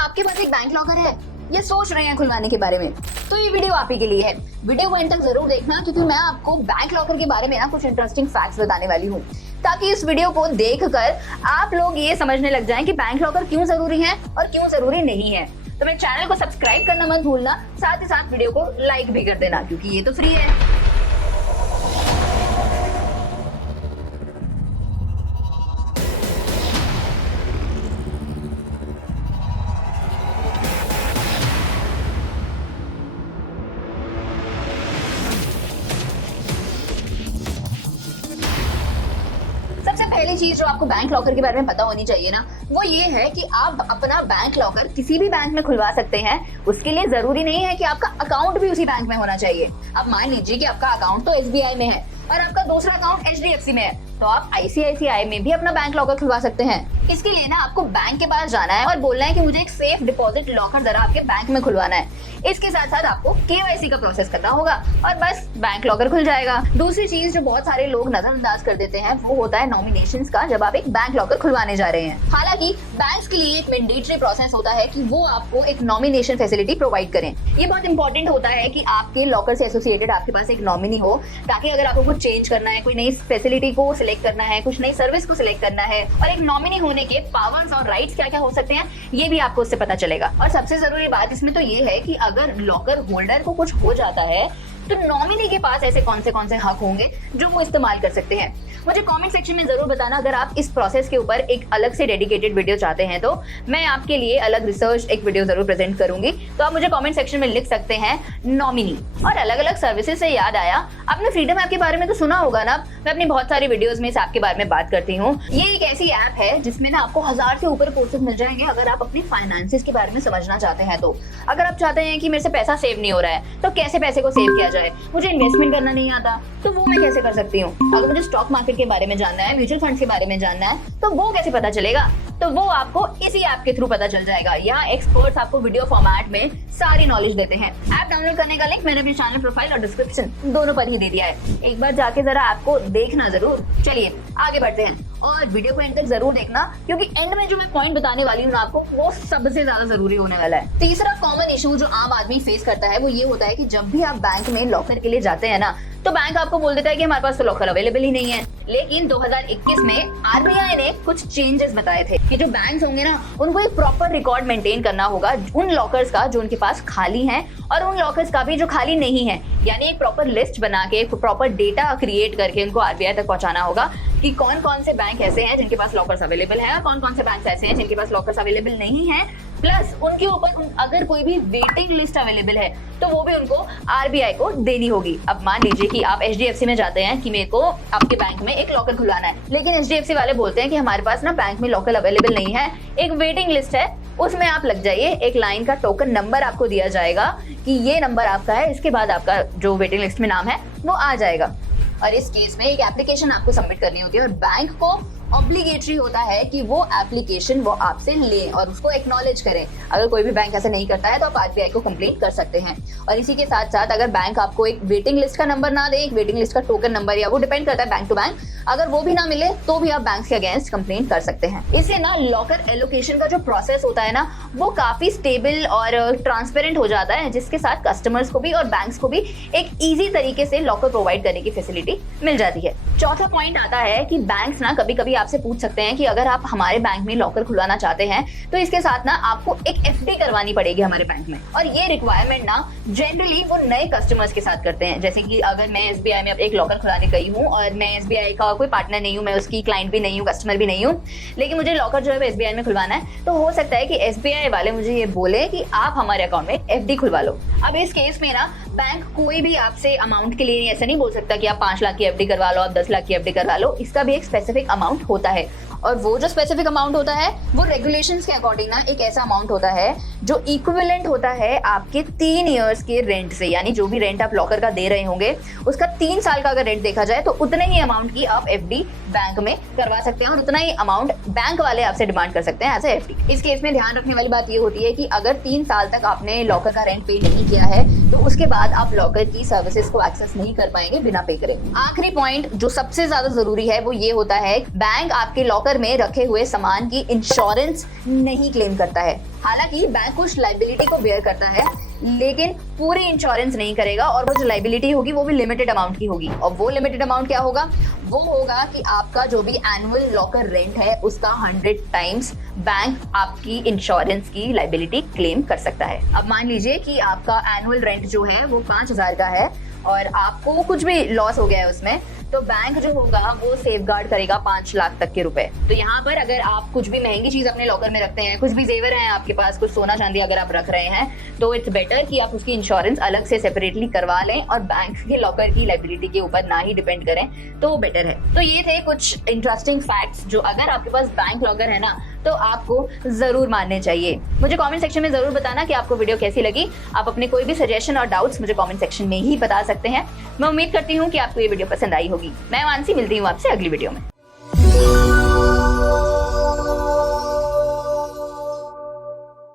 आपके पास एक bank locker है या सोच रहे हैं खुलवाने के बारे में, तो ये वीडियो आप ही के लिए है। वीडियो को एंड तक जरूर देखना, क्योंकि मैं आपको बैंक लॉकर के बारे में ना कुछ इंटरेस्टिंग फैक्ट्स बताने वाली हूँ, ताकि इस वीडियो को देखकर आप लोग ये समझने लग जाएं कि बैंक लॉकर क्यों जरूरी है और क्यों जरूरी नहीं है। तो मेरे चैनल को सब्सक्राइब करना मत भूलना, साथ ही साथ वीडियो को लाइक भी कर देना, क्योंकि ये तो फ्री है। पहली चीज जो आपको बैंक लॉकर के बारे में पता होनी चाहिए ना, वो ये है कि आप अपना बैंक लॉकर किसी भी बैंक में खुलवा सकते हैं। उसके लिए जरूरी नहीं है कि आपका अकाउंट भी उसी बैंक में होना चाहिए। अब मान लीजिए कि आपका अकाउंट तो SBI में है और आपका दूसरा अकाउंट HDFC में है, तो आप ICICI में भी अपना बैंक लॉकर खुलवा सकते हैं। इसके लिए ना आपको बैंक के पास जाना है और बोलना है कि मुझे एक सेफ डिपॉजिट लॉकर जरा आपके बैंक में खुलवाना है। इसके साथ साथ आपको KYC का प्रोसेस करना होगा और बस बैंक लॉकर खुल जाएगा। दूसरी चीज जो बहुत सारे लोग नजरअंदाज कर देते हैं, वो होता है नॉमिनेशंस का, जब आप एक बैंक लॉकर खुलवाने जा रहे हैं। हालांकि बैंक्स के लिए एक मैंडेटरी प्रोसेस होता है कि वो आपको एक नॉमिनेशन फैसिलिटी प्रोवाइड करें। ये बहुत इंपॉर्टेंट होता है कि आपके लॉकर से एसोसिएटेड आपके पास एक नॉमिनी हो, ताकि अगर आपको कुछ चेंज करना है, कोई नई फैसिलिटी को सिलेक्ट करना है, कुछ नई सर्विस को सिलेक्ट करना है, और एक नॉमिनी होने के पावर्स और राइट्स क्या क्या हो सकते हैं, ये भी आपको उससे पता चलेगा। और सबसे जरूरी बात इसमें तो ये है कि अगर लॉकर होल्डर को कुछ हो जाता है, तो नॉमिनी के पास ऐसे कौन से हक होंगे जो वो इस्तेमाल कर सकते हैं। मुझे कमेंट सेक्शन में जरूर बताना अगर आप इस प्रोसेस के ऊपर एक अलग से डेडिकेटेड वीडियो चाहते हैं, तो मैं आपके लिए अलग रिसर्च एक वीडियो जरूर प्रेजेंट करूंगी। तो आप मुझे कमेंट सेक्शन में लिख सकते हैं नॉमिनी। और अलग अलग सर्विसेज से याद आया, आपने फ्रीडम ऐप के बारे में तो सुना होगा ना। मैं अपनी बहुत सारी वीडियोस में इस ऐप के बारे में बात करती हूँ। ये एक ऐसी ऐप है जिसमें ना आपको 1000 से ऊपर कोर्सेज मिल जाएंगे अगर आप अपनी फाइनेंसेस के बारे में समझना चाहते हैं। तो अगर आप चाहते हैं कि मेरे से पैसा सेव नहीं हो रहा है, तो कैसे पैसे को सेव किया जाए, मुझे इन्वेस्टमेंट करना नहीं आता, तो वो मैं कैसे कर सकती हूँ। अगर मुझे स्टॉक मार्केट के बारे में जानना है, म्यूचुअल फंड के बारे में जानना है, तो वो कैसे पता चलेगा, तो वो आपको इसी ऐप के थ्रू पता चल जाएगा। यहाँ एक्सपर्ट्स आपको वीडियो फॉर्मेट में सारी नॉलेज देते हैं। ऐप डाउनलोड करने का लिंक मैंने अपने चैनल प्रोफाइल और डिस्क्रिप्शन दोनों पर ही दे दिया है, एक बार जाके जरा ऐप को देखना जरूर। चलिए आगे बढ़ते हैं और वीडियो को एंड तक जरूर देखना, क्योंकि एंड में जो मैं पॉइंट बताने वाली हूँ आपको, वो सबसे ज्यादा जरूरी होने वाला है। तीसरा कॉमन इशू जो आम आदमी फेस करता है, वो ये होता है कि जब भी आप बैंक में लॉकर के लिए जाते हैं ना, तो बैंक आपको बोल देता है कि हमारे पास तो लॉकर अवेलेबल ही नहीं है। लेकिन 2021 में RBI ने कुछ चेंजेस बताए थे कि जो बैंक्स होंगे ना, उनको एक प्रॉपर रिकॉर्ड मेंटेन करना होगा उन लॉकर्स का जो उनके पास खाली हैं, और उन लॉकर्स का भी जो खाली नहीं है। यानी एक प्रॉपर लिस्ट बना के, प्रॉपर डेटा क्रिएट करके उनको RBI तक पहुंचाना होगा कि कौन कौन से बैंक ऐसे हैं जिनके पास लॉकर्स अवेलेबल है और कौन कौन से बैंक ऐसे हैं जिनके पास लॉकर्स अवेलेबल नहीं है। प्लस उनके ऊपर अगर कोई भी वेटिंग लिस्ट अवेलेबल है, तो वो भी उनको RBI को देनी होगी। अब मान लीजिए कि आप HDFC में जाते हैं कि मेरे को आपके बैंक में एक लॉकर खुलवाना है, लेकिन HDFC वाले बोलते हैं कि हमारे पास ना बैंक में लॉकर अवेलेबल नहीं है, एक वेटिंग लिस्ट है, उसमें आप लग जाइए। एक लाइन का टोकन नंबर आपको दिया जाएगा कि ये नंबर आपका है, इसके बाद आपका जो वेटिंग लिस्ट में नाम है वो आ जाएगा। और इस केस में एक एप्लीकेशन आपको सबमिट करनी होती है, और बैंक को ऑब्लिगेटरी होता है कि वो एप्लीकेशन वो आपसे ले और उसको एक्नॉलेज करें। अगर कोई भी बैंक ऐसा नहीं करता है, तो आप RBI को कंप्लेंट कर सकते हैं। और इसी के साथ साथ अगर बैंक आपको एक वेटिंग लिस्ट का नंबर ना दे, एक वेटिंग लिस्ट का टोकन नंबर, या वो डिपेंड करता है बैंक टू बैंक, अगर वो भी ना मिले, तो भी आप बैंक के अगेंस्ट कंप्लेंट कर सकते हैं। इससे ना लॉकर एलोकेशन का जो प्रोसेस होता है ना, वो काफी स्टेबल और ट्रांसपेरेंट हो जाता है, जिसके साथ कस्टमर्स को भी और बैंक्स को भी एक ईजी तरीके से लॉकर प्रोवाइड करने की फैसिलिटी मिल जाती है। चौथा पॉइंट आता है कि बैंक्स ना कभी कभी आपसे पूछ सकते हैं कि अगर आप हमारे बैंक में लॉकर खुलवाना चाहते हैं, तो इसके साथ ना आपको एक FD करवानी पड़ेगी हमारे बैंक में। और ये रिक्वायरमेंट ना जनरली वो नए कस्टमर्स के साथ करते हैं। जैसे कि अगर मैं SBI में एक लॉकर खुलाने गई हूँ और मैं SBI का कोई पार्टनर नहीं हूँ, मैं उसकी क्लाइंट भी नहीं हूँ, कस्टमर भी नहीं हूँ, लेकिन मुझे लॉकर जो है SBI में खुलवाना है, तो हो सकता है कि SBI वाले मुझे ये बोले कि आप हमारे अकाउंट में FD खुलवा लो। अब इस केस में ना बैंक कोई भी आपसे अमाउंट के लिए ऐसा नहीं बोल सकता कि आप 5 लाख की FD करवा लो, आप 10 लाख की FD करवा लो। इसका भी एक स्पेसिफिक अमाउंट होता है, और वो जो स्पेसिफिक अमाउंट होता है वो रेगुलेशंस के अकॉर्डिंग ना एक ऐसा अमाउंट होता है जो इक्विवेलेंट होता है आपके 3 इयर्स के रेंट से। यानी जो भी रेंट आप लॉकर का दे रहे होंगे, उसका 3 साल का अगर रेंट देखा जाए, तो उतने ही अमाउंट की आप FD बैंक में करवा सकते हैं, और उतना ही अमाउंट बैंक वाले आपसे डिमांड कर सकते हैं एज ए FD। इस केस में ध्यान रखने वाली बात ये होती है कि अगर 3 साल तक आपने लॉकर का रेंट पे नहीं किया है, तो उसके बाद आप लॉकर की सर्विसेज को एक्सेस नहीं कर पाएंगे बिना पे करे। आखिरी पॉइंट जो सबसे ज्यादा जरूरी है वो ये होता है, बैंक आपके लॉकर में रखे हुए सामान की इंश्योरेंस नहीं क्लेम करता है। हालांकि बैंक कुछ लाइबिलिटी को बेयर करता है, लेकिन पूरी इंश्योरेंस नहीं करेगा, और वो जो लाइबिलिटी होगी वो भी लिमिटेड अमाउंट की होगी। और वो लिमिटेड अमाउंट क्या होगा? वो होगा कि आपका जो भी एनुअल लॉकर रेंट है उसका 100 टाइम्स बैंक आपकी इंश्योरेंस की लाइबिलिटी क्लेम कर सकता है। अब मान लीजिए कि आपका एनुअल रेंट जो है वो 5,000 का है और आपको कुछ भी लॉस हो गया है उसमें, तो बैंक जो होगा वो सेफगार्ड करेगा 5 लाख तक के रुपए। तो यहाँ पर अगर आप कुछ भी महंगी चीज अपने लॉकर में रखते हैं, कुछ भी जेवर है आपके पास, कुछ सोना चांदी अगर आप रख रहे हैं, तो इट्स बेटर कि आप उसकी इंश्योरेंस अलग से सेपरेटली करवा लें और बैंक के लॉकर की लायबिलिटी के ऊपर ना ही डिपेंड करें, तो वो बेटर है। तो ये थे कुछ इंटरेस्टिंग फैक्ट्स जो अगर आपके पास बैंक लॉकर है ना तो आपको जरूर मानने चाहिए। मुझे कमेंट सेक्शन में जरूर बताना कि आपको वीडियो कैसी लगी। आप अपने कोई भी सजेशन और डाउट्स मुझे कमेंट सेक्शन में ही बता सकते हैं। मैं उम्मीद करती हूँ कि आपको ये वीडियो पसंद आई होगी। मैं मानसी, मिलती हूँ आपसे अगली वीडियो में।